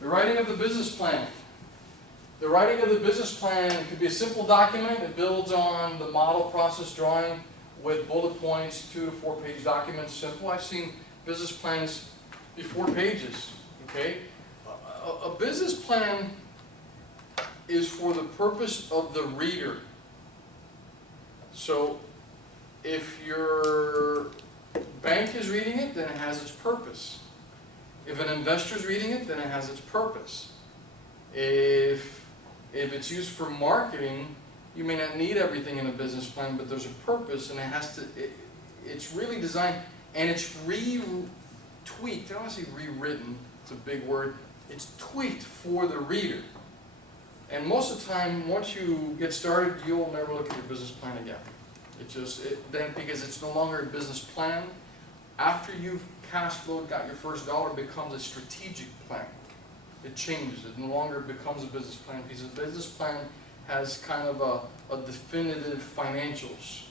The writing of the business plan. The writing of the business plan could be a simple document. It builds on the model process drawing with bullet points, 2 to 4 page documents, simple. I've seen business plans be 4 pages, okay? A business plan is for the purpose of the reader. So if your bank is reading it, then it has its purpose. If an investor is reading it, then it has its purpose. If it's used for marketing, you may not need everything in a business plan, but there's a purpose, and it's really designed, and it's tweaked. I don't want to say rewritten, it's a big word. It's tweaked for the reader. And most of the time, once you get started, you'll never look at your business plan again. Then because it's no longer a business plan, after you've cash flowed, got your first dollar, it becomes a strategic plan. It changes. It no longer becomes a business plan because a business plan has kind of a definitive financials,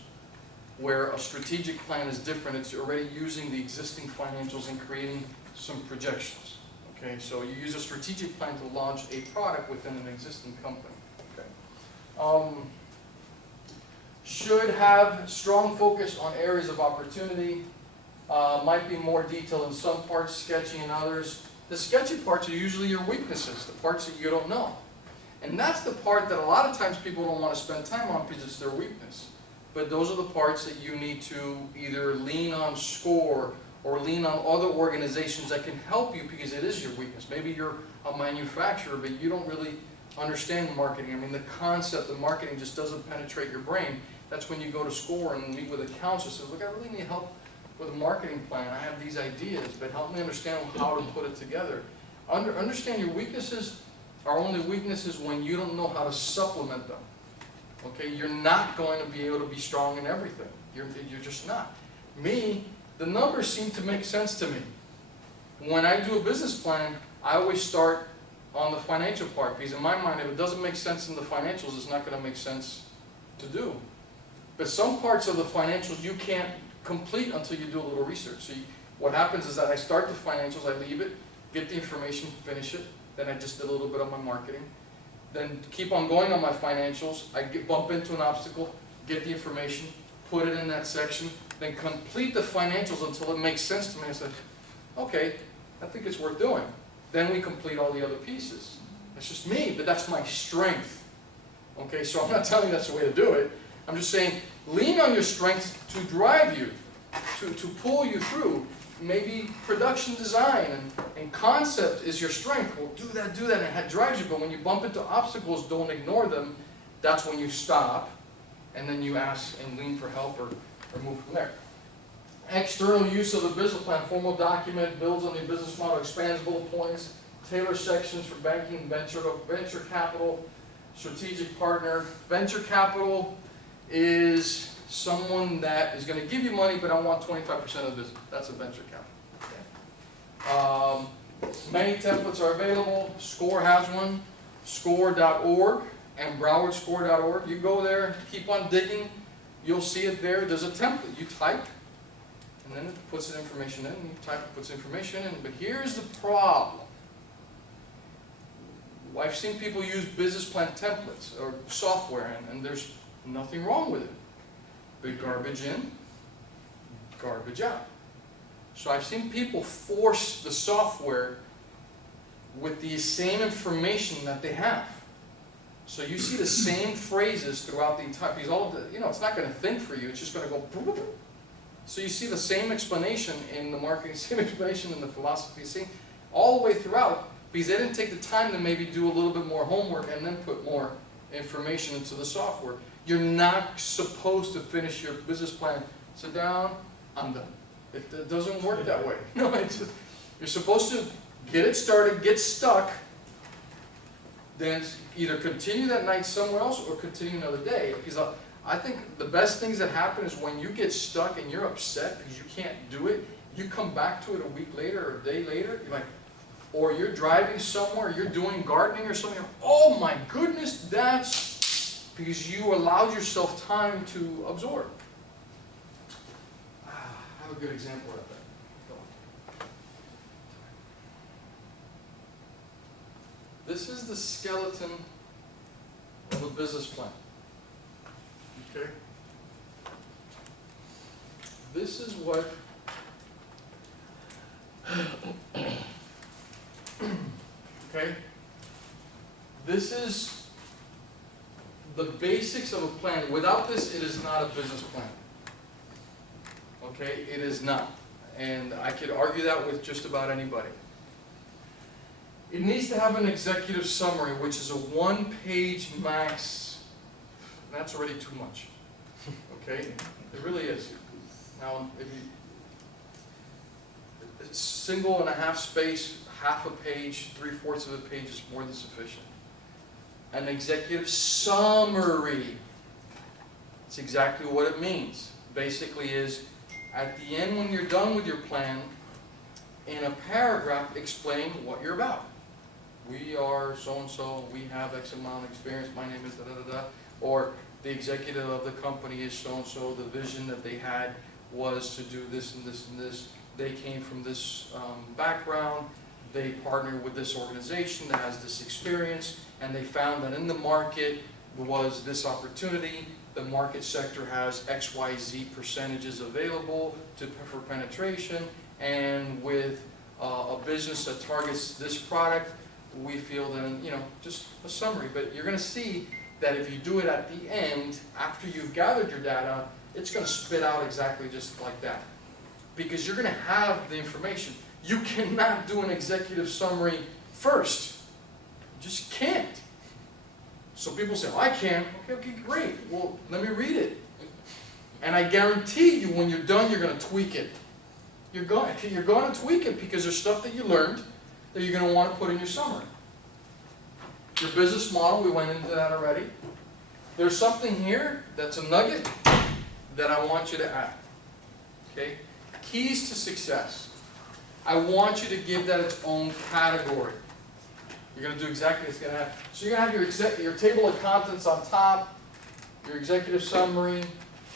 where a strategic plan is different. It's already using the existing financials and creating some projections. Okay, so you use a strategic plan to launch a product within an existing company. Okay. Should have strong focus on areas of opportunity. Might be more detailed in some parts, sketchy in others. The sketchy parts are usually your weaknesses, the parts that you don't know. And that's the part that a lot of times people don't want to spend time on because it's their weakness. But those are the parts that you need to either lean on SCORE or lean on other organizations that can help you because it is your weakness. Maybe you're a manufacturer, but you don't really understand marketing. I mean, the concept of marketing just doesn't penetrate your brain. That's when you go to SCORE and meet with a counselor and say, look, I really need help with a marketing plan. I have these ideas, but help me understand how to put it together. Understand your weaknesses are only weaknesses when you don't know how to supplement them. Okay, you're not going to be able to be strong in everything. You're just not. Me, the numbers seem to make sense to me. When I do a business plan, I always start on the financial part because in my mind, if it doesn't make sense in the financials, it's not going to make sense to do. But some parts of the financials you can't complete until you do a little research. So what happens is that I start the financials, I leave it, get the information, finish it, then I just did a little bit of my marketing. Then keep on going on my financials, I bump into an obstacle, get the information, put it in that section, then complete the financials until it makes sense to me. I said, okay, I think it's worth doing. Then we complete all the other pieces. That's just me, but that's my strength. Okay, so I'm not telling you that's the way to do it. I'm just saying, lean on your strengths to drive you, to pull you through. Maybe production design and concept is your strength. Well, do that, and it drives you. But when you bump into obstacles, don't ignore them. That's when you stop, and then you ask and lean for help or move from there. External use of the business plan. Formal document, builds on the business model, expands bullet points, tailor sections for banking, venture capital, strategic partner. Venture capital is someone that is going to give you money, but I want 25% of the business. That's a venture capital. Okay. Many templates are available. SCORE has one, score.org and BrowardScore.org. You go there, keep on digging. You'll see it there. There's a template. You type, and then it puts the information in. You type, it puts information in. But here's the problem. I've seen people use business plan templates or software, and there's nothing wrong with it. But garbage in, garbage out. So I've seen people force the software with the same information that they have. So you see the same phrases throughout the entire, because all of the, it's not going to think for you, it's just going to go boop, boop, boop. So you see the same explanation in the marketing, same explanation in the philosophy, see, all the way throughout, because they didn't take the time to maybe do a little bit more homework and then put more information into the software. You're not supposed to finish your business plan, sit down, I'm done. It doesn't work that way. No, you're supposed to get it started, get stuck, then either continue that night somewhere else or continue another day. Because I think the best things that happen is when you get stuck and you're upset because you can't do it, you come back to it a week later or a day later, you're like, or you're driving somewhere, you're doing gardening or something, oh my goodness, that's because you allowed yourself time to absorb. I have a good example of that. This is the skeleton of a business plan. Okay? This is what okay? This is the basics of a plan. Without this, it is not a business plan. Okay? It is not. And I could argue that with just about anybody. It needs to have an executive summary, which is a one-page max. That's already too much. Okay? It really is. Now, if you, it's single and a half space, half a page, 3/4 of a page is more than sufficient. An executive summary. It's exactly what it means. Basically is, at the end when you're done with your plan, in a paragraph, explain what you're about. We are so-and-so, we have X amount of experience, my name is da-da-da-da, or the executive of the company is so-and-so, the vision that they had was to do this and this and this. They came from this background, they partnered with this organization that has this experience, and they found that in the market was this opportunity. The market sector has XYZ percentages available for penetration, and with a business that targets this product, we feel that, you know, just a summary. But you're going to see that if you do it at the end, after you've gathered your data, it's going to spit out exactly just like that. Because you're going to have the information. You cannot do an executive summary first. You just can't. So people say, oh, I can. Okay, great. Well, let me read it. And I guarantee you, when you're done, you're going to tweak it. You're going to tweak it because there's stuff that you learned that you're going to want to put in your summary. Your business model, we went into that already. There's something here that's a nugget that I want you to add. Okay? Keys to success. I want you to give that its own category. You're going to do exactly what's going to happen. So you're going to have your table of contents on top, your executive summary,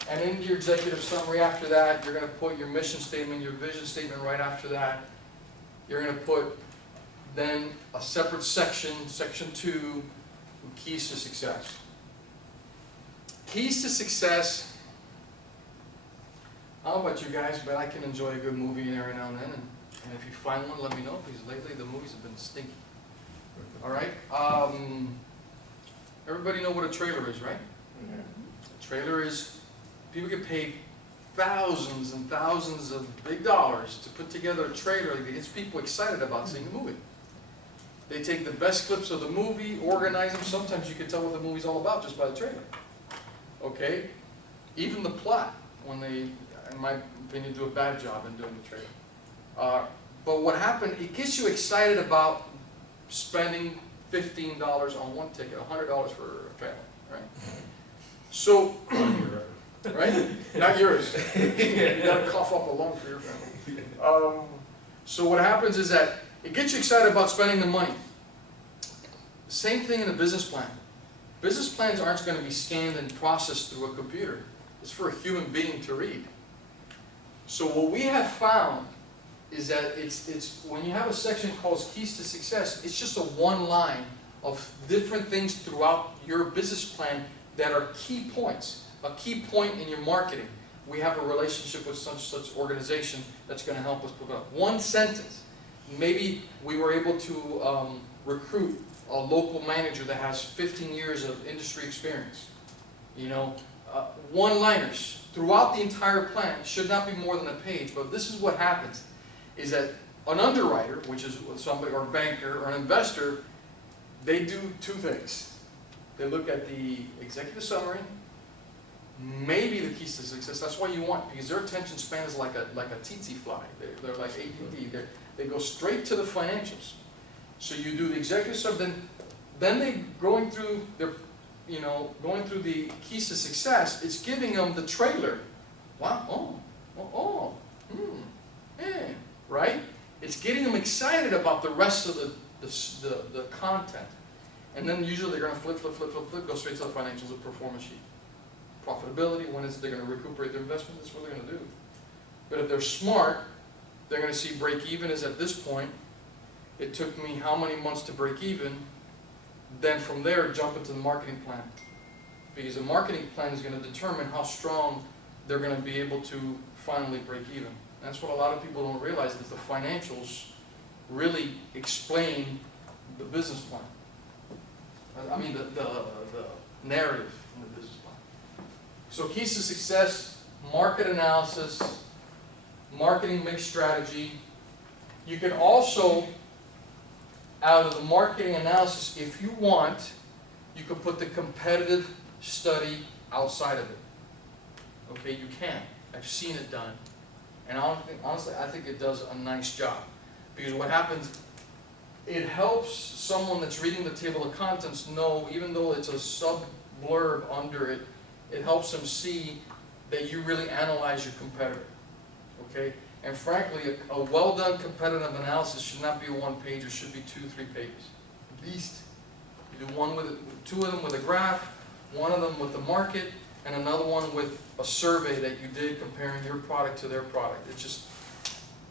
and in your executive summary after that, you're going to put your mission statement, your vision statement right after that. You're going to put then a separate section, section 2, keys to success. Keys to success, I don't know about you guys, but I can enjoy a good movie every now and then. And if you find one, let me know, because lately the movies have been stinky. All right? Everybody know what a trailer is, right? A trailer is, people get paid thousands and thousands of big dollars to put together a trailer that gets people excited about seeing a movie. They take the best clips of the movie, organize them. Sometimes you can tell what the movie's all about just by the trailer. Okay? Even the plot, when they, in my opinion, do a bad job in doing the trailer. But what happened, it gets you excited about spending $15 on one ticket, $100 for a family, right? So, right? Not yours. You gotta cough up a loan for your family. So what happens is that it gets you excited about spending the money. Same thing in a business plan. Business plans aren't going to be scanned and processed through a computer. It's for a human being to read. So what we have found is that it's when you have a section called Keys to Success, it's just a one line of different things throughout your business plan that are key points. A key point in your marketing. We have a relationship with such organization that's going to help us put up. One sentence. Maybe we were able to recruit a local manager that has 15 years of industry experience. You know, one-liners throughout the entire plan should not be more than a page, but this is what happens, is that an underwriter, which is somebody, or a banker, or an investor, they do two things. They look at the executive summary, maybe the keys to success. That's what you want, because their attention span is like a tsetse fly. They're like ADD. They go straight to the financials. So you do the executive summary, then they going through their, going through the keys to success. It's giving them the trailer. Wow. Right? It's getting them excited about the rest of the content. And then usually they're going to flip, go straight to the financials, the performance sheet. Profitability, when is they're going to recuperate their investment, that's what they're going to do. But if they're smart, they're going to see break even is at this point. It took me how many months to break even, then from there jump into the marketing plan. Because the marketing plan is going to determine how strong they're going to be able to finally break even. That's what a lot of people don't realize, that the financials really explain the business plan. I mean the narrative in the business plan. So keys to success: market analysis, marketing mix strategy. You can also, out of the marketing analysis, if you want, you can put the competitive study outside of it. Okay, you can. I've seen it done. And honestly, I think it does a nice job. Because what happens, it helps someone that's reading the table of contents know, even though it's a sub-blurb under it, it helps them see that you really analyze your competitor. Okay? And frankly, a well-done competitive analysis should not be a one-page, it should be 2-3 pages. At least. You do one with two of them with a graph, one of them with the market, and another one with a survey that you did comparing your product to their product. It's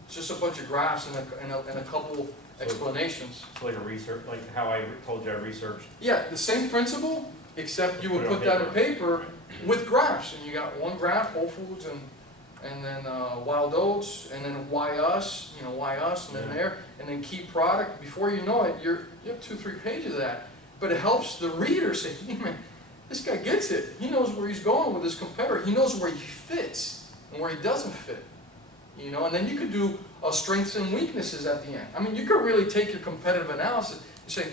just a bunch of graphs and a couple explanations. It's like a research, like how I told you I researched. Yeah, the same principle, except you would put that in paper with graphs, and you got one graph, Whole Foods, and then Wild Oats, and then why us, why us, and then there, and then key product. Before you know it, you have 2-3 pages of that. But it helps the reader say, hey man, this guy gets it. He knows where he's going with his competitor. He knows where he fits and where he doesn't fit. And then you could do strengths and weaknesses at the end. I mean, you could really take your competitive analysis and say,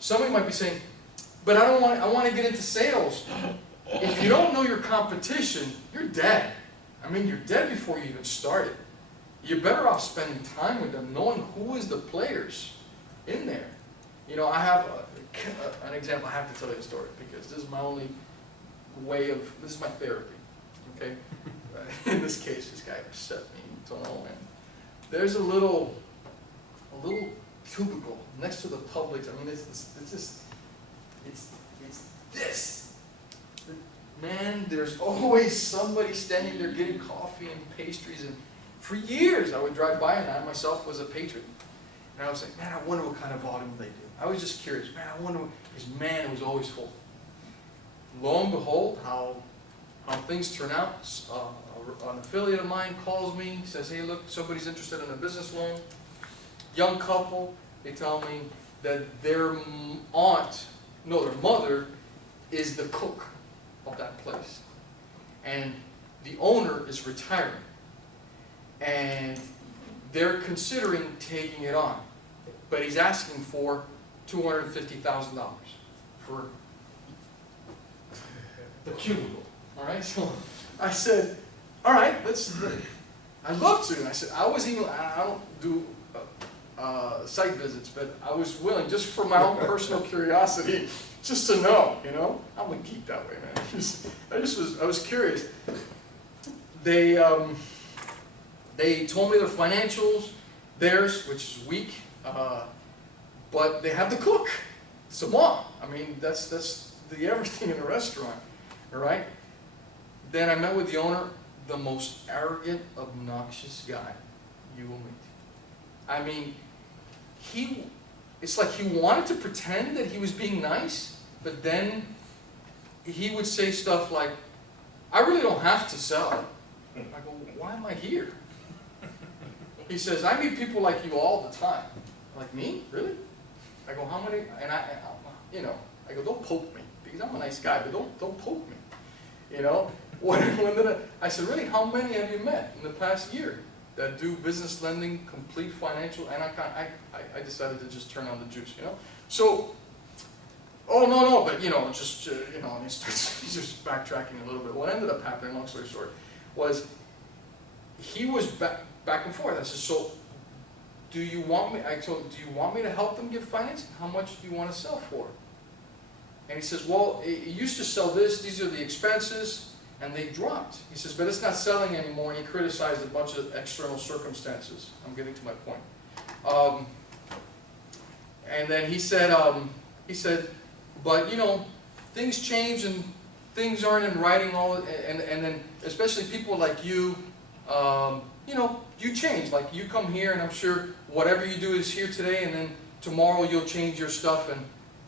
somebody might be saying, but I want to get into sales. If you don't know your competition, you're dead. I mean, you're dead before you even started. You're better off spending time with them, knowing who is the players in there. I have an example. I have to tell you a story because this is my only way of, this is my therapy, okay? In this case, this guy upset me. Don't know, man. There's a little cubicle next to the Publix. I mean, it's this. Man, there's always somebody standing there getting coffee and pastries, and for years I would drive by, and I myself was a patron. And I was like, man, I wonder what kind of volume they do. I was just curious, man, I wonder what, because man, it was always full. Lo and behold, how things turn out. An affiliate of mine calls me, says, hey look, somebody's interested in a business loan. Young couple, they tell me that their mother is the cook of that place. And the owner is retiring. And they're considering taking it on. But he's asking for $250,000 for the cubicle. All right? So I said, all right, I'd love to. And I said, I don't do site visits, but I was willing, just for my own personal curiosity, just to know, I'm a geek that way, man. I was curious. They told me their financials, theirs, which is weak, but they have the cook. It's a mom. I mean, that's the everything in a restaurant, all right? Then I met with the owner, the most arrogant, obnoxious guy you will meet. I mean, it's like he wanted to pretend that he was being nice, but then he would say stuff like, I really don't have to sell. I go, why am I here? He says, I meet people like you all the time. Like me? Really? I go, how many? And I go, don't poke me, because I'm a nice guy, but don't poke me. I said, really, how many have you met in the past year that do business lending, complete financial? And I decided to just turn on the juice, So, oh no, but and he's just backtracking a little bit. What ended up happening, long story short, was he was back and forth. I said, so do you want me to help them get financing? How much do you want to sell for? And he says, well, it used to sell this, these are the expenses, and they dropped. He says, but it's not selling anymore, and he criticized a bunch of external circumstances. I'm getting to my point. And then he said, but things change and things aren't in writing and then especially people like you, you change. Like you come here and I'm sure whatever you do is here today and then tomorrow you'll change your stuff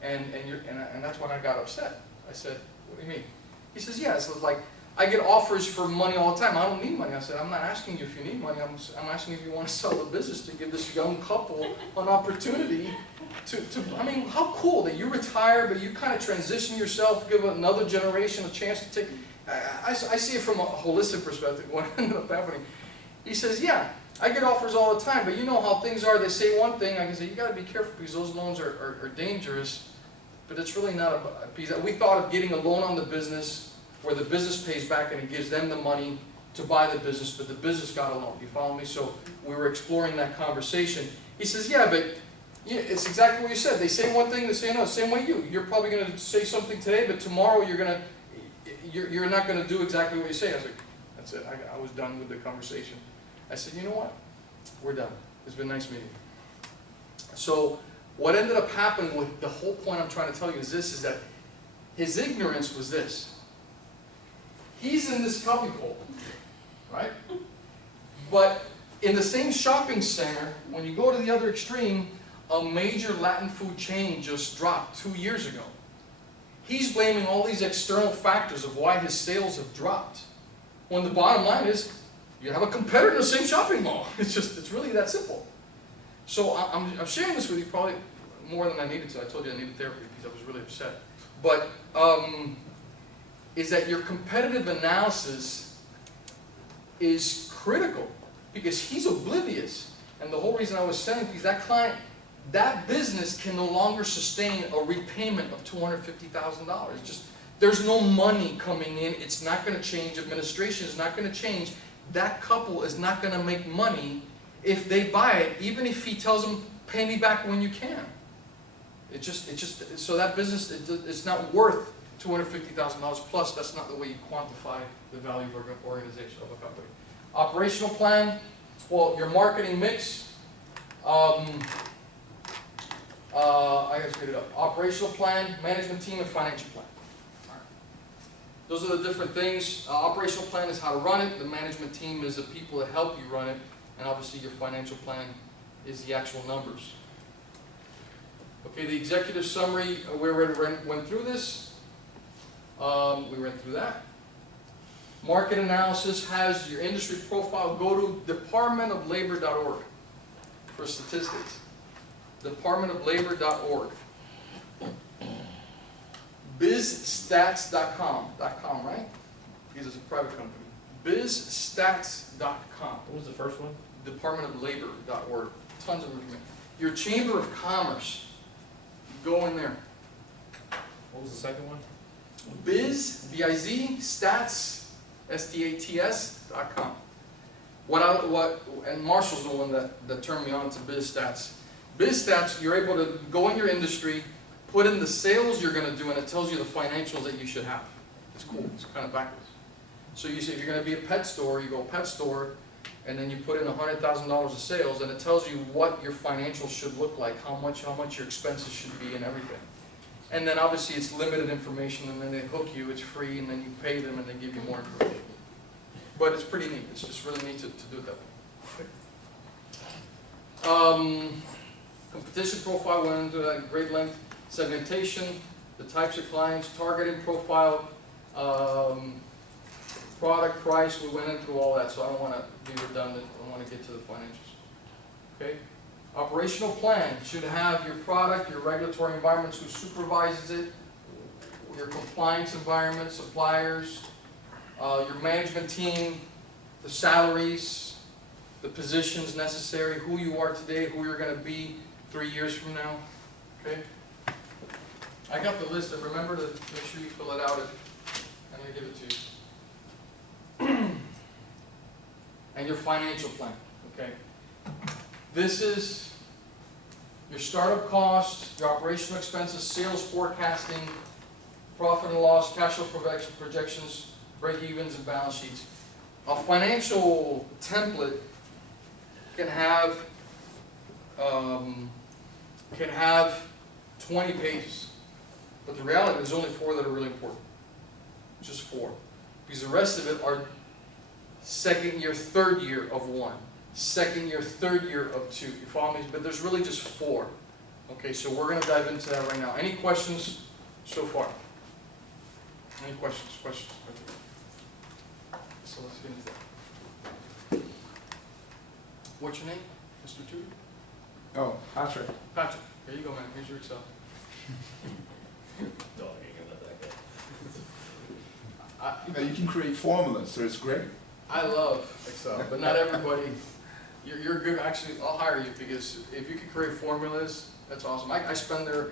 and that's when I got upset. I said, what do you mean? He says, yeah, it's like, I get offers for money all the time. I don't need money. I said, I'm not asking you if you need money. I'm asking if you want to sell the business to give this young couple an opportunity I mean, how cool that you retire, but you kind of transition yourself, give another generation a chance to take. I see it from a holistic perspective, what ended up happening. He says, yeah, I get offers all the time, but you know how things are. They say one thing, I can say, you got to be careful because those loans are dangerous, but it's really not because we thought of getting a loan on the business where the business pays back and it gives them the money to buy the business, but the business got a loan. You follow me? So we were exploring that conversation. He says, yeah, but it's exactly what you said. They say one thing, they say another. Same way you. You're probably going to say something today, but tomorrow you're not going to do exactly what you say. I was like, that's it. I was done with the conversation. I said, you know what? We're done. It's been nice meeting you. So what ended up happening with the whole point I'm trying to tell you is this, is that his ignorance was this. He's in this cubbyhole, right? But in the same shopping center, when you go to the other extreme, a major Latin food chain just dropped 2 years ago. He's blaming all these external factors of why his sales have dropped. When the bottom line is, you have a competitor in the same shopping mall. It's really that simple. So I'm sharing this with you probably more than I needed to. I told you I needed therapy because I was really upset. But is that your competitive analysis is critical because he's oblivious. And the whole reason I was saying, because that client, that business can no longer sustain a repayment of $250,000. Just, there's no money coming in. It's not going to change. Administration is not going to change. That couple is not going to make money if they buy it, even if he tells them, pay me back when you can. So that business, it's not worth $250,000 plus. That's not the way you quantify the value of an organization, of a company. Operational plan, well, your marketing mix, I gotta speed it up. Operational plan, management team, and financial plan. All right. Those are the different things. Operational plan is how to run it. The management team is the people that help you run it. And obviously your financial plan is the actual numbers. Okay, the executive summary, we already went through this. We went through that. Market analysis has your industry profile. Go to departmentoflabor.org for statistics. departmentoflabor.org. bizstats.com, right? Because it's a private company. bizstats.com. What was the first one? departmentoflabor.org. Tons of information. Your Chamber of Commerce. Go in there. What was the second one? Biz, B-I-Z, stats, S-T-A-T-S.com. And Marshall's the one that turned me on to BizStats. BizStats, you're able to go in your industry, put in the sales you're going to do, and it tells you the financials that you should have. It's cool. It's kind of backwards. So you say if you're going to be a pet store, you go pet store, and then you put in $100,000 of sales, and it tells you what your financials should look like, how much your expenses should be, and everything. And then obviously it's limited information, and then they hook you, it's free, and then you pay them, and they give you more information. But it's pretty neat. It's just really neat to do it that way. Competition profile, went into that in great length. Segmentation, the types of clients, targeting profile, product price, we went into all that, so I don't want to be redundant. I want to get to the financials. Okay? Operational plan should have your product, your regulatory environments, who supervises it, your compliance environment, suppliers, your management team, the salaries, the positions necessary, who you are today, who you're going to be 3 years from now. Okay? I got the list, and remember to make sure you fill it out. I'm going to give it to you. And your financial plan. Okay? This is your startup costs, your operational expenses, sales forecasting, profit and loss, cash flow projections, break-evens, and balance sheets. A financial template can have 20 pages, but the reality is only 4 that are really important. Just 4, because the rest of it are second year, third year of 1, second year, third year of 2. You follow me? But there's really just 4. Okay, so we're gonna dive into that right now. Any questions so far? Any questions? Okay. So let's get into that. What's your name, Mr. Tudor? Oh, Patrick. Patrick. There you go, man. Here's your Excel. No, I ain't gonna let that go. You know, you can create formulas, so it's great. I love Excel, but not everybody. You're good. Actually, I'll hire you because if you can create formulas, that's awesome. I spend their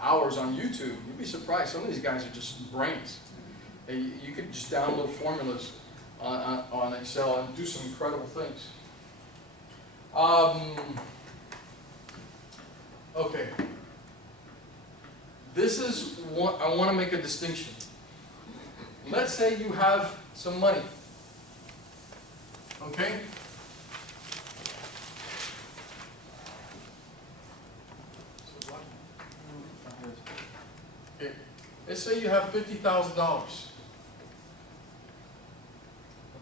hours on YouTube. You'd be surprised. Some of these guys are just brains. You could just download formulas on Excel and do some incredible things. Okay. This is what I want to make a distinction. Let's say you have some money. Okay? Okay. Let's say you have $50,000.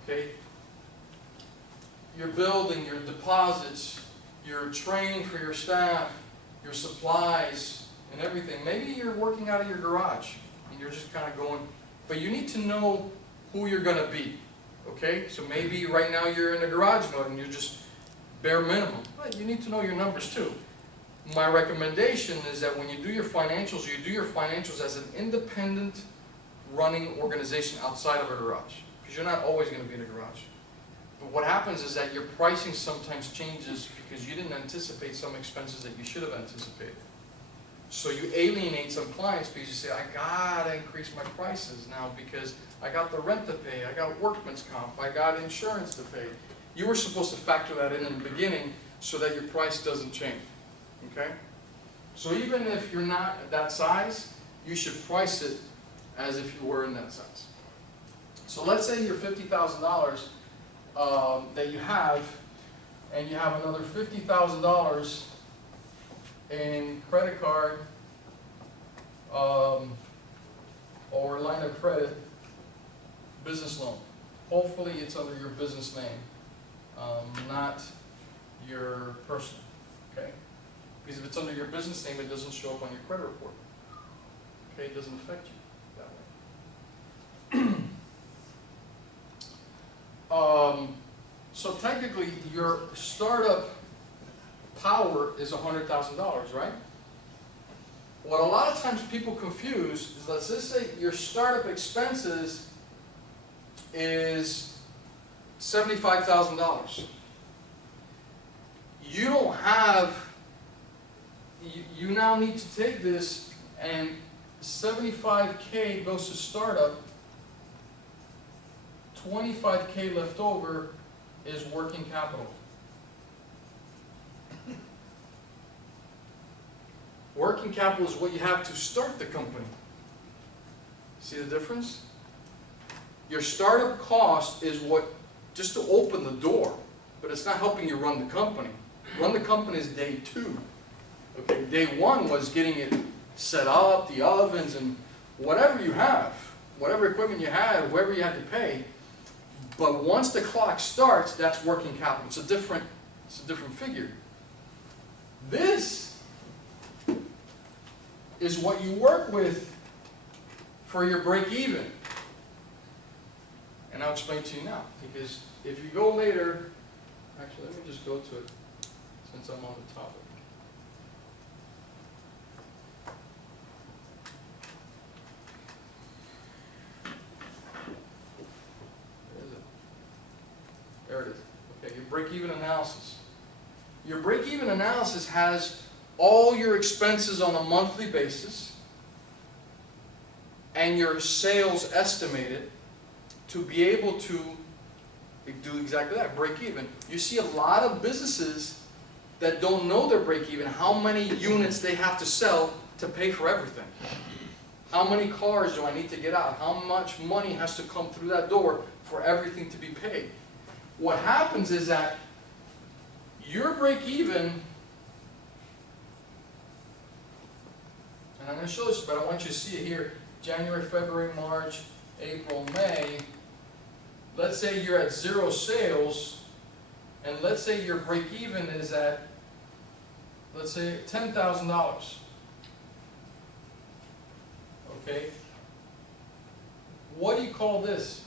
Okay? Your building, your deposits, your training for your staff, your supplies, and everything. Maybe you're working out of your garage and you're just kind of going, but you need to know who you're going to be. Okay? So maybe right now you're in the garage mode and you're just bare minimum. But you need to know your numbers too. My recommendation is that when you do your financials as an independent running organization outside of a garage. Because you're not always going to be in a garage. But what happens is that your pricing sometimes changes because you didn't anticipate some expenses that you should have anticipated. So you alienate some clients because you say, I gotta increase my prices now because I got the rent to pay, I got workman's comp, I got insurance to pay. You were supposed to factor that in the beginning so that your price doesn't change. Okay? So even if you're not at that size, you should price it as if you were in that size. So let's say your $50,000 that you have, and you have another $50,000 in credit card or line of credit, business loan. Hopefully it's under your business name, not your personal, okay? Because if it's under your business name, it doesn't show up on your credit report. Okay, it doesn't affect you that way. So technically, your startup power is $100,000, right? What a lot of times people confuse is, let's just say your startup expenses is $75,000. You don't have, you now need to take this and $75K goes to startup, $25K left over is working capital. Working capital is what you have to start the company. See the difference? Your startup cost is what, just to open the door, but it's not helping you run the company. Run the company is day 2. Okay, day 1 was getting it set up, the ovens and whatever you have, whatever equipment you had, whoever you had to pay. But once the clock starts, that's working capital. It's a different figure. This is what you work with for your break even. And I'll explain to you now, because if you go later, actually let me just go to it since I'm on the topic. There it is. Okay, your break-even analysis. Your break-even analysis has all your expenses on a monthly basis and your sales estimated to be able to do exactly that, break even. You see a lot of businesses that don't know their break even, how many units they have to sell to pay for everything. How many cars do I need to get out? How much money has to come through that door for everything to be paid? What happens is that your break even, and I'm going to show this, but I want you to see it here, January, February, March, April, May. Let's say you're at 0 sales, and let's say your break even is at let's say $10,000. Okay? What do you call this?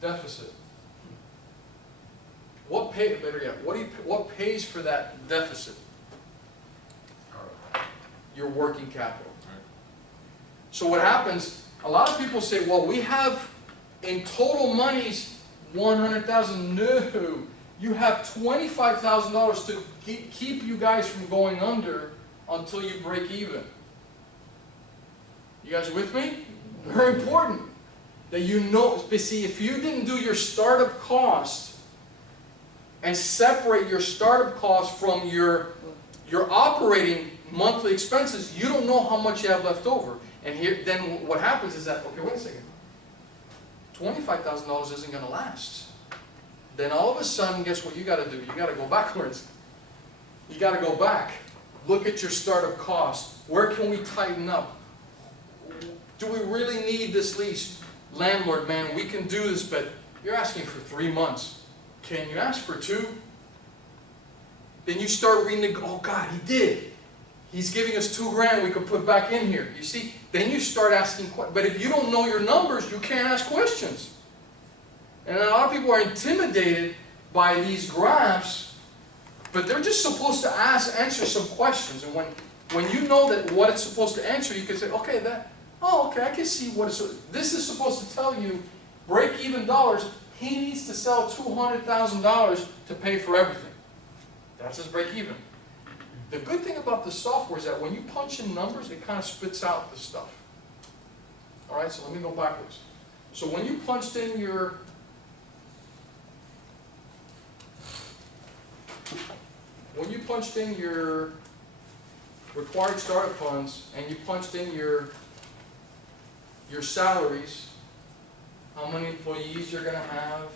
Deficit. Better yet, what pays for that deficit? Your working capital. So what happens, a lot of people say, well, we have in total monies 100,000. No, you have $25,000 to keep you guys from going under until you break even. You guys with me? Very important that you know. But see, if you didn't do your startup costs and separate your startup costs from your operating monthly expenses, you don't know how much you have left over. And here, then what happens is that, okay, wait a second, $25,000 isn't going to last. Then all of a sudden, guess what you got to do? You got to go backwards. You got to go back. Look at your startup costs. Where can we tighten up? Do we really need this lease? Landlord, man, we can do this, but you're asking for 3 months. Can you ask for 2? Then you start reading, oh God, he did. He's giving us $2,000 we could put back in here. You see, then you start asking questions. But if you don't know your numbers, you can't ask questions. And a lot of people are intimidated by these graphs, but they're just supposed to answer some questions. And when you know that what it's supposed to answer, you can say, okay, okay, I can see what it's, this is supposed to tell you break-even dollars. He needs to sell $200,000 to pay for everything. That's his break-even. The good thing about the software is that when you punch in numbers, it kind of spits out the stuff. All right, so let me go backwards. So when you punched in your required startup funds and you punched in your salaries, how many employees you're going to have,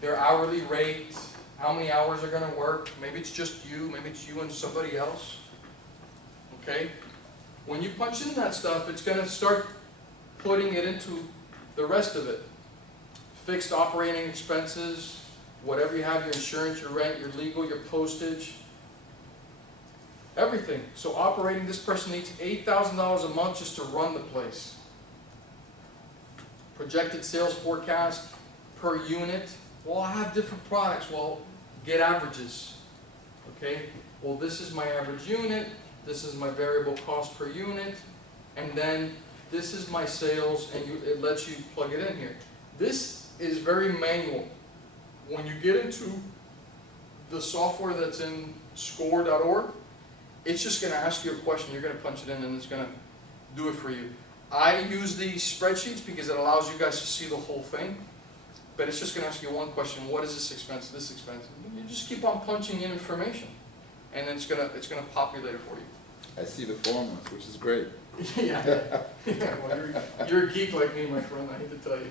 their hourly rate, how many hours they're going to work, maybe it's just you, maybe it's you and somebody else, okay? When you punch in that stuff, it's going to start putting it into the rest of it. Fixed operating expenses, whatever you have, your insurance, your rent, your legal, your postage, everything. So operating, this person needs $8,000 a month just to run the place. Projected sales forecast per unit. Well, I have different products. Well, get averages. Okay? Well, this is my average unit. This is my variable cost per unit. And then this is my sales, and it lets you plug it in here. This is very manual. When you get into the software that's in score.org, it's just going to ask you a question. You're going to punch it in, and it's going to do it for you. I use these spreadsheets because it allows you guys to see the whole thing. But it's just going to ask you one question: what is this expense? This expense? You just keep on punching in information, and then it's going to populate it for you. I see the formulas, which is great. Yeah. Well, you're a geek like me, my friend. I hate to tell you.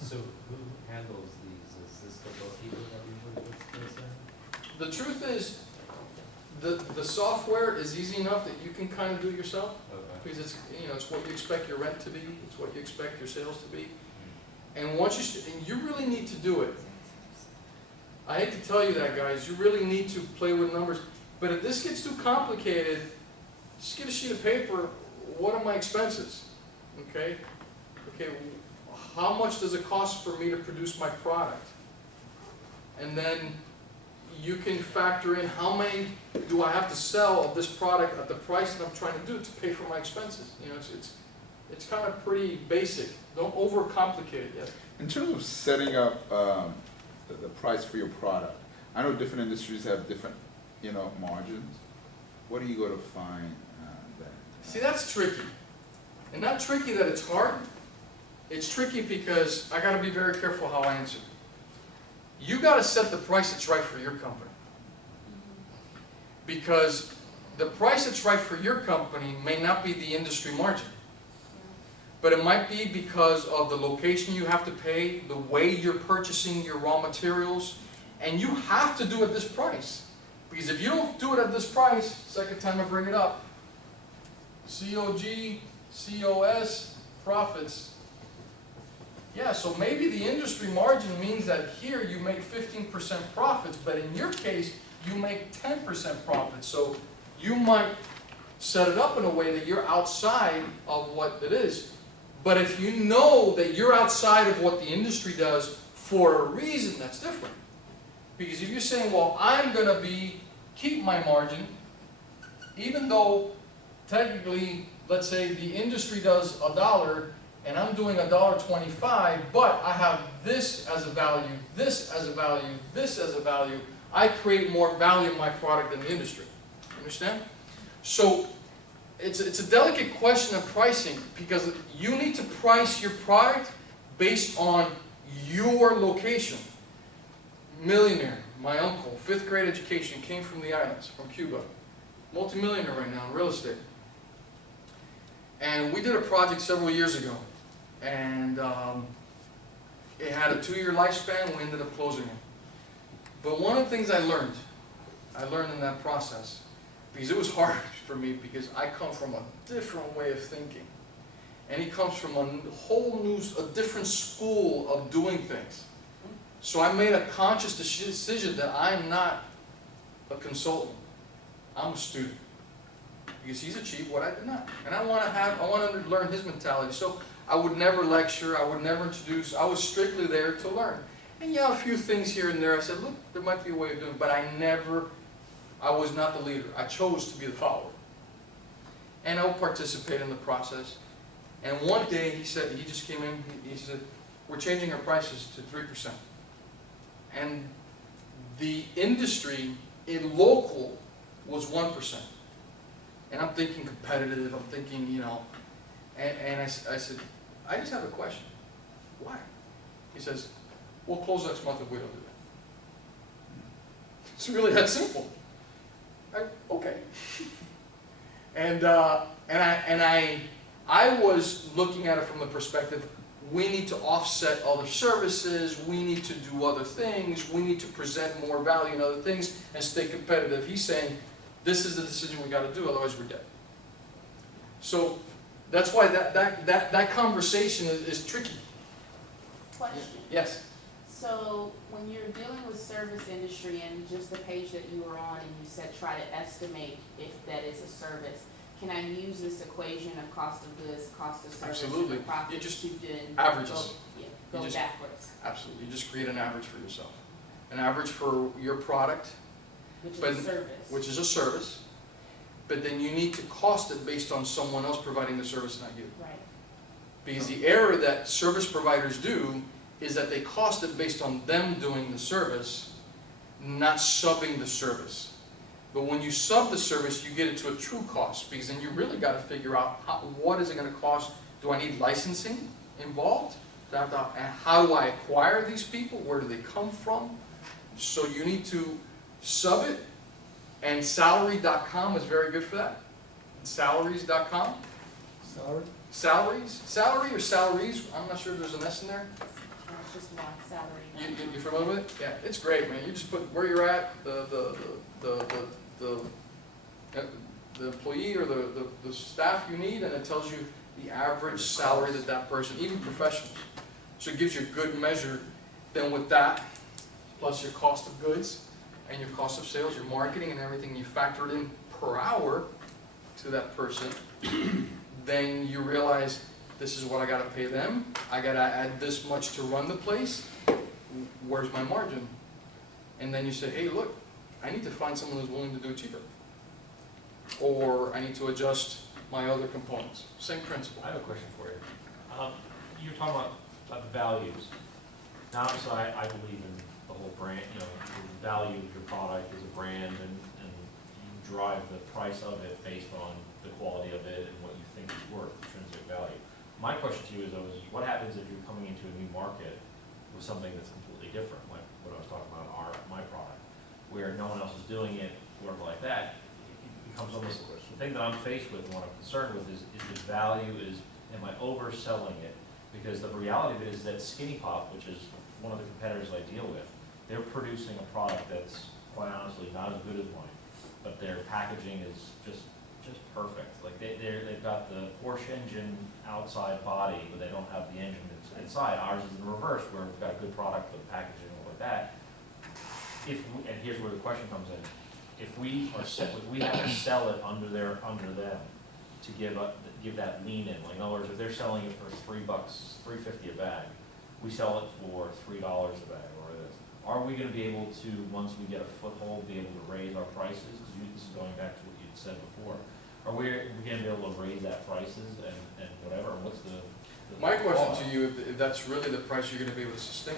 So who handles these? Is this the bookkeeper that usually puts this in? The truth is, the software is easy enough that you can kind of do it yourself. Okay. Because it's what you expect your rent to be. It's what you expect your sales to be. And once you really need to do it. I hate to tell you that, guys. You really need to play with numbers. But if this gets too complicated, just get a sheet of paper. What are my expenses? Okay. How much does it cost for me to produce my product? And then you can factor in how many do I have to sell of this product at the price that I'm trying to do to pay for my expenses. It's kind of pretty basic. Don't overcomplicate it yet. In terms of setting up the price for your product, I know different industries have different, margins. What do you go to find that? See, that's tricky. And not tricky that it's hard. It's tricky because I got to be very careful how I answer. You got to set the price that's right for your company. Because the price that's right for your company may not be the industry margin. But it might be because of the location you have to pay, the way you're purchasing your raw materials, and you have to do it this price. Because if you don't do it at this price, second time I bring it up, COG, COS, profits. Yeah, so maybe the industry margin means that here you make 15% profits, but in your case, you make 10% profit. So you might set it up in a way that you're outside of what it is. But if you know that you're outside of what the industry does for a reason, that's different. Because if you're saying, well, I'm going to keep my margin, even though technically, let's say the industry does $1 and I'm doing $1.25, but I have this as a value, this as a value, this as a value, I create more value in my product than the industry. Understand? So it's a delicate question of pricing, because you need to price your product based on your location. Millionaire, my uncle, 5th grade education, came from the islands, from Cuba. Multimillionaire right now in real estate. And we did a project several years ago. And it had a 2-year lifespan. We ended up closing it. But one of the things I learned in that process, because it was hard for me, because I come from a different way of thinking. And he comes from a different school of doing things. So I made a conscious decision that I'm not a consultant. I'm a student. Because he's achieved what I did not. And I want to learn his mentality. So I would never lecture, I would never introduce, I was strictly there to learn. And yeah, a few things here and there, I said, look, there might be a way of doing it, but I was not the leader. I chose to be the follower. And I would participate in the process. And one day he just came in, he said, we're changing our prices to 3%. And the industry in local was 1%. And I'm thinking competitive, I'm thinking, you know, and I said, I just have a question. Why? He says, we'll close next month if we don't do that. It's really that simple. Okay. And I was looking at it from the perspective, we need to offset other services, we need to do other things, we need to present more value in other things and stay competitive. He's saying, this is the decision we got to do, otherwise we're dead. So that's why that conversation is tricky. Question. Yes. So when you're dealing with service industry and just the page that you were on and you said try to estimate if that is a service, can I use this equation of cost of goods, cost of service, Absolutely. and profit You just to averages. Go You just- backwards, Absolutely. You just create an average for yourself. An average for your product, which but- is a service. which is a service, but then you need to cost it based on someone else providing the service, not you. Right. Because the error that service providers do is that they cost it based on them doing the service, not subbing the service. But when you sub the service, you get it to a true cost, because then you really got to figure out what is it going to cost. Do I need licensing involved? And how do I acquire these people? Where do they come from? So you need to sub it, and salary.com is very good for that. Salaries.com. Salary or salaries, I'm not sure if there's an S in there. It's just one salary. You familiar with it? Yeah, it's great, man. You just put where you're at, the employee or the staff you need, and it tells you the average salary that person, even professionals. So it gives you a good measure. Then with that, plus your cost of goods and your cost of sales, your marketing and everything, you factor it in per hour to that person, then you realize this is what I gotta pay them. I gotta add this much to run the place. Where's my margin? And then you say, hey, look, I need to find someone who's willing to do it cheaper. Or I need to adjust my other components. Same principle. I have a question for you. You're talking about the values. Now, obviously, I believe in the whole brand, you know, the value of your product as a brand, and you drive the price of it based on the quality of it and what you think it's worth, intrinsic value. My question to you is, though, is what happens if you're coming into a new market with something that's completely different, like what I was talking about, my product, where no one else is doing it, whatever like that? It becomes almost the thing that I'm faced with and what I'm concerned with is the value is, am I overselling it? Because the reality of it is that Skinny Pop, which is one of the competitors I deal with, they're producing a product that's, quite honestly, not as good as mine, but their packaging is just perfect. Like they've got the Porsche engine outside body, but they don't have the engine that's inside. Ours is in reverse, where we've got a good product with packaging and all like that. and here's where the question comes in, if we have to sell it under them to give that lean in, like in other words, if they're selling it for $3, $3.50 a bag, we sell it for $3 a bag, or this. Are we gonna be able to, once we get a foothold, be able to raise our prices? Because this is going back to what you'd said before. Are we gonna be able to raise that prices and whatever, or what's the? My question to you, if that's really the price you're gonna be able to sustain.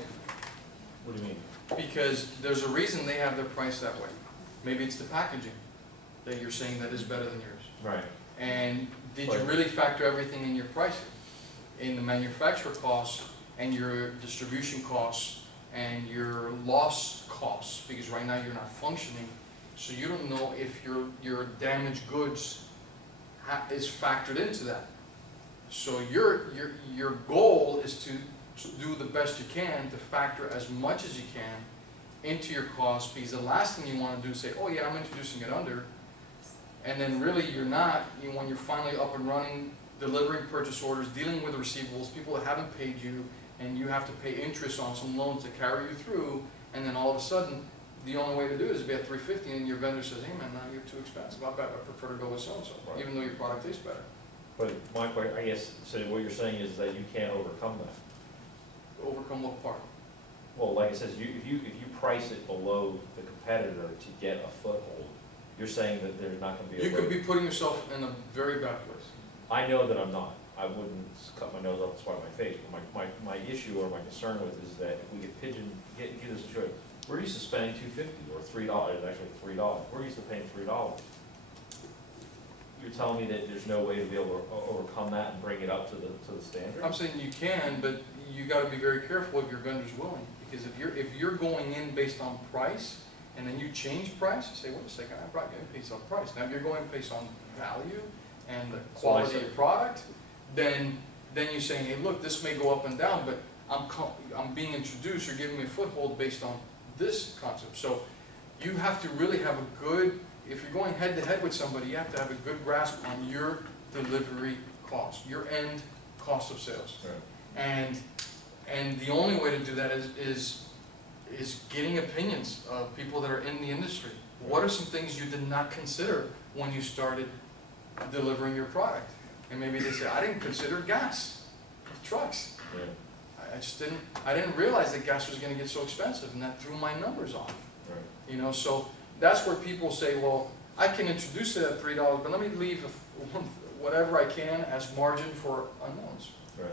What do you mean? Because there's a reason they have their price that way. Maybe it's the packaging that you're saying that is better than yours. Right. And did you Right. really factor everything in your pricing? In the manufacturer costs and your distribution costs and your loss costs? Because right now you're not functioning, so you don't know if your damaged goods is factored into that. So your goal is to do the best you can to factor as much as you can into your costs, because the last thing you want to do is say, oh yeah, I'm introducing it under, and then really you're not. When you're finally up and running, delivering purchase orders, dealing with receivables, people that haven't paid you, and you have to pay interest on some loans to carry you through, and then all of a sudden, the only way to do it is be at $3.50, and your vendor says, hey man, now you're too expensive, I prefer to go with so-and-so, Right. even though your product tastes better. But my question, I guess, so what you're saying is that you can't overcome that. Overcome what part? Well, like I said, if you price it below the competitor to get a foothold, you're saying that there's not gonna be a You way. could be putting yourself in a very bad place. I know that I'm not. I wouldn't cut my nose off to spite my face, but my issue or my concern with is that if we get this choice, we're used to spending $2.50 or $3, actually $3. We're used to paying $3. You're telling me that there's no way to be able to overcome that and bring it up to the standard? I'm saying you can, but you gotta be very careful if your vendor's willing, because if you're going in based on price, and then you change price, you say, wait a second, I brought you in based on price. Now, if you're going based on value and the So I quality said- of product, then you're saying, hey, look, this may go up and down, but I'm being introduced, you're giving me a foothold based on this concept. So you have to really have a good, if you're going head to head with somebody, you have to have a good grasp on your delivery cost, your end cost of sales. Right. And the only way to do that is getting opinions of people that are in the industry. What are some things you did not consider when you started delivering your product? And maybe they say, I didn't consider gas of trucks. Yeah. I didn't realize that gas was gonna get so expensive, and that threw my numbers off. Right. You know, so that's where people say, well, I can introduce it at $3, but let me leave whatever I can as margin for unknowns. Right.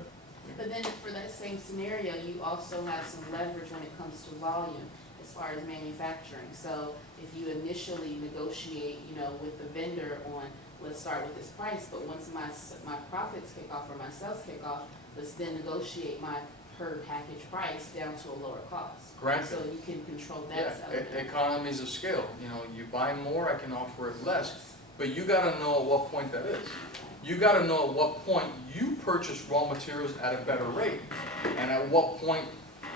But then for that same scenario, you also have some leverage when it comes to volume as far as manufacturing. So if you initially negotiate, with the vendor on, let's start with this price, but once my profits kick off or my sales kick off, let's then negotiate my per package price down to a lower cost. Granted. So you can control Yeah, that element. economies of scale. You buy more, I can offer it less. But you gotta know at what point that is. You gotta know at what point you purchase raw materials at a better rate. And at what point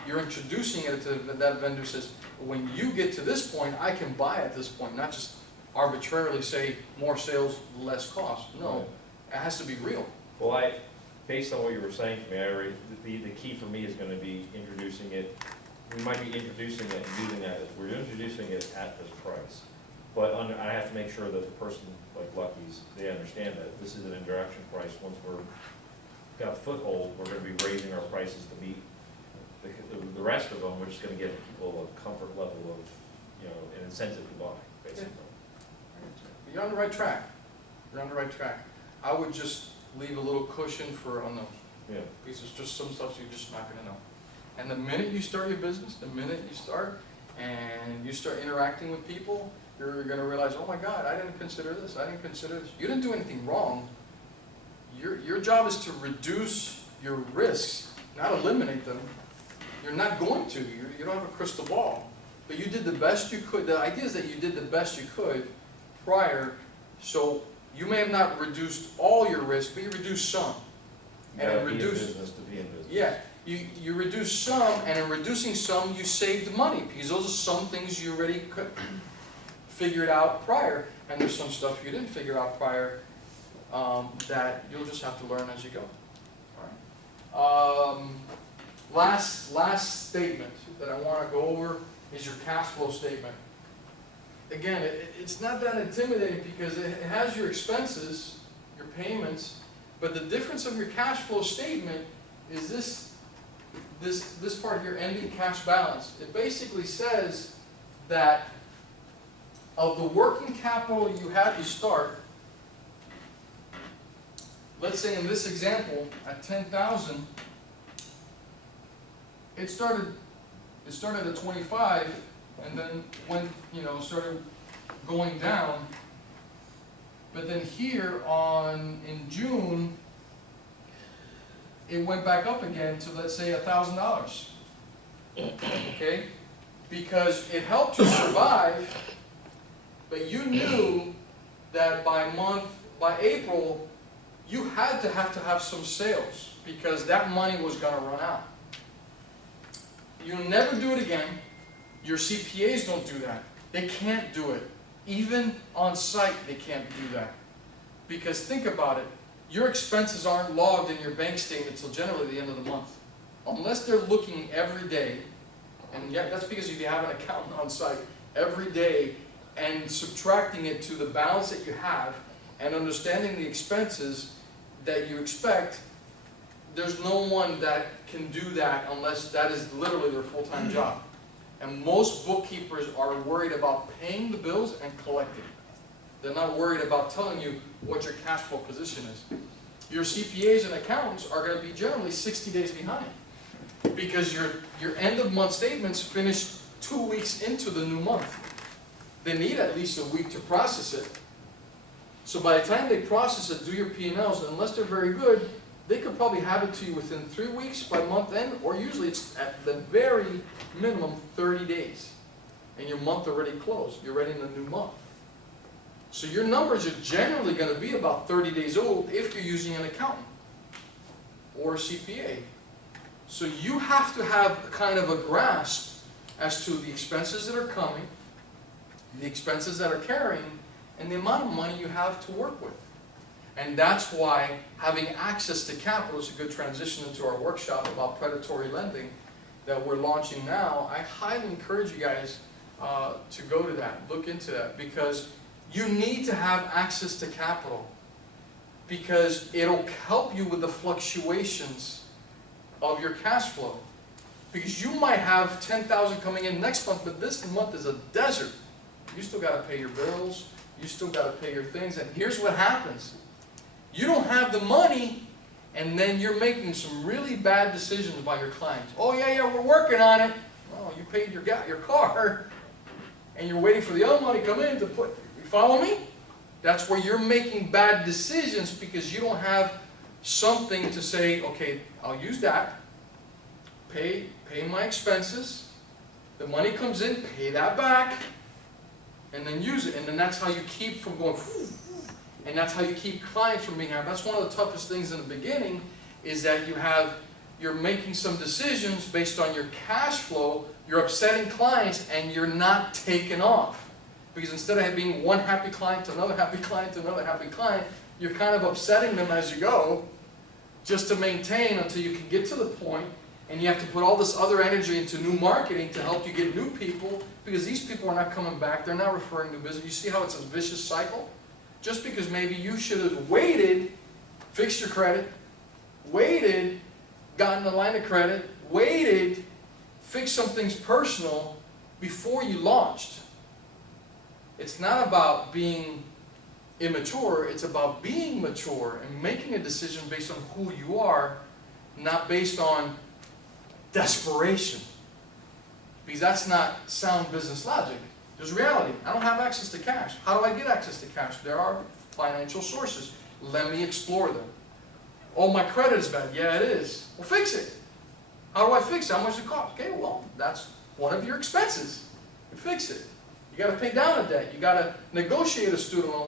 you're introducing it to that vendor says, when you get to this point, I can buy at this point, not just arbitrarily say more sales, less cost. No, it has to be real. Well, based on what you were saying to me, the key for me is gonna be introducing it. We might be introducing it and using that, we're introducing it at this price. But I have to make sure that the person, like Lucky's, they understand that this is an introduction price. Once got a foothold, we're gonna be raising our prices to meet the rest of them. We're just gonna give people a comfort level of, an incentive to buy, basically. You're on the right track. You're on the right track. I would just leave a little cushion for unknowns. Yeah. Because there's just some stuff you're just not gonna know. And the minute you start your business, the minute you start and you start interacting with people, you're gonna realize, oh my God, I didn't consider this, I didn't consider this. You didn't do anything wrong. Your job is to reduce your risks, not eliminate them. You're not going to, you don't have a crystal ball. But you did the best you could. The idea is that you did the best you could prior, so you may have not reduced all your risk, but you reduced some. And Gotta it be in reduced, business to be in business. yeah, you reduced some, and in reducing some, you saved money, because those are some things you already figured out prior, and there's some stuff you didn't figure out prior that you'll just have to learn as you go. All right. Last statement that I want to go over is your cash flow statement. Again, it's not that intimidating because it has your expenses, your payments, but the difference of your cash flow statement is this part here, ending cash balance. It basically says that of the working capital you had to start, let's say in this example, at 10,000, it started at 25, and then went, started going down. But then here in June, it went back up again to, let's say, $1,000. Okay? Because it helped you survive, but you knew that by April, you had to have some sales because that money was going to run out. You'll never do it again. Your CPAs don't do that. They can't do it. Even on site, they can't do that. Because think about it. Your expenses aren't logged in your bank statement until generally the end of the month. Unless they're looking every day, and yeah, that's because if you have an accountant on site every day and subtracting it to the balance that you have and understanding the expenses that you expect, there's no one that can do that unless that is literally their full-time job. And most bookkeepers are worried about paying the bills and collecting. They're not worried about telling you what your cash flow position is. Your CPAs and accountants are going to be generally 60 days behind because your end-of-month statements finish 2 weeks into the new month. They need at least a week to process it. So by the time they process it, do your P&Ls, unless they're very good, they could probably have it to you within 3 weeks by month end, or usually it's at the very minimum 30 days. And your month already closed. You're ready in the new month. So your numbers are generally going to be about 30 days old if you're using an accountant or a CPA. So you have to have kind of a grasp as to the expenses that are coming, the expenses that are carrying, and the amount of money you have to work with. And that's why having access to capital is a good transition into our workshop about predatory lending that we're launching now. I highly encourage you guys to go to that, look into that, because you need to have access to capital because it'll help you with the fluctuations of your cash flow. Because you might have 10,000 coming in next month, but this month is a desert. You still got to pay your bills, you still got to pay your things, and here's what happens. You don't have the money, and then you're making some really bad decisions by your clients. Oh yeah, we're working on it. Oh, you paid your car, and you're waiting for the other money to come in to put. You follow me? That's where you're making bad decisions because you don't have something to say. Okay, I'll use that. Pay my expenses. The money comes in, pay that back, and then use it. And then that's how you keep from going. And that's how you keep clients from being happy. That's one of the toughest things in the beginning is that you're making some decisions based on your cash flow, you're upsetting clients, and you're not taking off. Because instead of being one happy client to another happy client to another happy client, you're kind of upsetting them as you go just to maintain until you can get to the point, and you have to put all this other energy into new marketing to help you get new people, because these people are not coming back, they're not referring to business. You see how it's a vicious cycle? Just because maybe you should have waited, fixed your credit, waited, gotten a line of credit, waited, fixed some things personal before you launched. It's not about being immature, it's about being mature and making a decision based on who you are, not based on desperation. Because that's not sound business logic. There's reality. I don't have access to cash. How do I get access to cash? There are financial sources. Let me explore them. Oh, my credit is bad. Yeah, it is. Well, fix it. How do I fix it? How much does it cost? Okay, well, that's one of your expenses. You fix it. You got to pay down a debt. You got to negotiate a student loan.